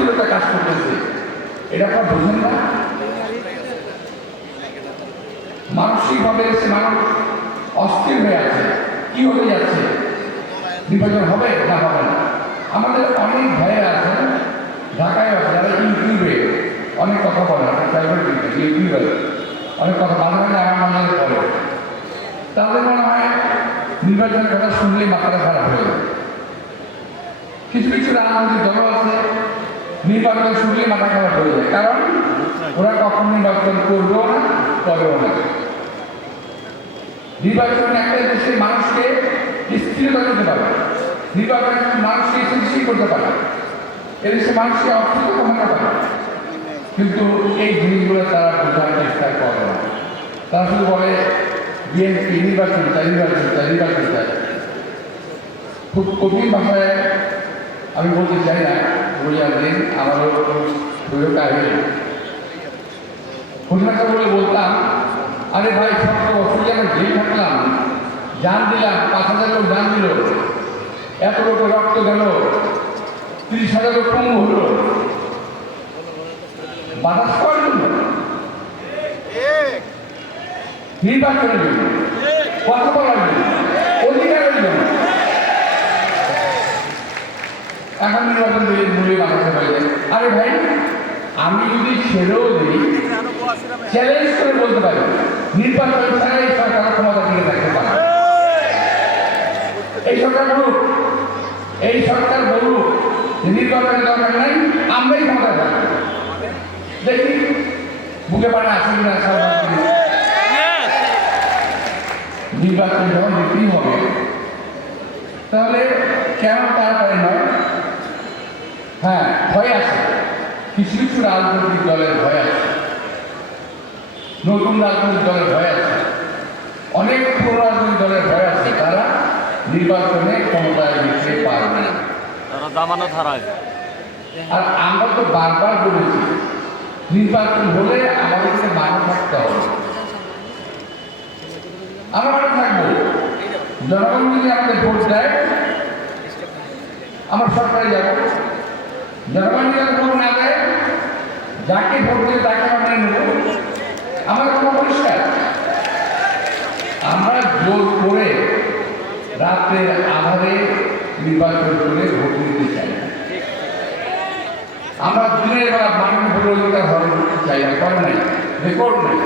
অস্থিরতা কাজ করতেছে। এটা আপনারা বুঝেন না? মানসিকভাবে সে মানুষ অস্থির হয়ে আছে। কি হয়ে যাচ্ছে? নির্বাচন হবে না হবে না? আমাদের অনেক ভয়ে আছে ঢাকায় আছে, যারা ইউটিউবে অনেক কথা বলে প্রাইভেট ইউটিউবে। অনেক কথা মাঝে মাঝে আমার মনে পড়ে। তাদের মনে হয় নির্বাচনের কথা শুনলেই মাথাটা খারাপ হয়ে যায় কিছু কিছু রাজনৈতিক দল আছে নির্বাচন শুনলেই মাথা খারাপ হয়ে যায়। কারণ ওরা কখন নির্বাচন করবেও না করেও না। নির্বাচন একটা দেশের মানুষকে স্থিরতা দিতে পারে। নির্বাচন মানুষকে স্থিতিশীল করতে পারে। এদেশে মানুষকে অর্থিত কমাতে পারে কিন্তু এই জিনিসগুলো তারা বোঝার চেষ্টা করে না। তারা শুধু বলে, বিএনপি, নির্বাচন চাই নির্বাচন চাই নির্বাচন চাই। খুব কঠিন ভাষায় আমি বলতে চাই না। বুঝলাম দিন আমারও প্রয়োগ কাহিনী খুলনাটা বলে বলতাম, আরে ভাই সতেরো বছর যেন থাকলাম, জান দিলাম, পাঁচ হাজার লোক জান দিল, এত লোক রক্ত গেল, তিরিশ হাজার লোক কম হলো। বাতাস করার জন্য। নির্বাচনের জন্য। কথা বলার জন্য। অধিকারের জন্য। এখন নির্বাচন দিলে মূল্য বাঁচাতে পারে আরে ভাই, আমি যদি ছেড়েও দিই চ্যালেঞ্জ করে বলতে পারি, নির্বাচন ছাড়া এই সরকার ক্ষমতা টিকে থাকতে পারে এই সরকার বলুক, এই সরকার বলুক, নির্বাচনের দরকার নাই, আমরাই ক্ষমতা থাকব দেখি, বুকে পাড়া আছে কিনা নির্বাচন যখন হবে, তাহলে কেন তাড়াতাড়ি নয় কিছু কিছু রাজনৈতিক দলের ভয় আছে। নতুন রাজনৈতিক দলের ভয় আছে। অনেক পুরো রাজনৈতিক দলের ভয় আছে। তারা নির্বাচনে ক্ষমতায় যেতে পারবে না। তারা জামানত হারায় আর আমরা তো বারবার বলেছি নির্বাচন হলে আমাদেরকে মাঠে থাকতে হবে। আমরা মাঠে থাকব। জনগণ যদি আমাদের ভোট দেয় আমরা সরকারে যাব। জনগণ যদি ভোট না যাকে ভোট দিয়ে তাকে আমরা নেব। আমার কোনো পরিষ্কার। আমরা জোর করে রাতের আধারে নির্বাচন করে ভোট নিতে চাই। আমরা দিনের বেলা মানুষ ভোট অধিকার হরণ চাই না কারণ নাই, রেকর্ড নাই।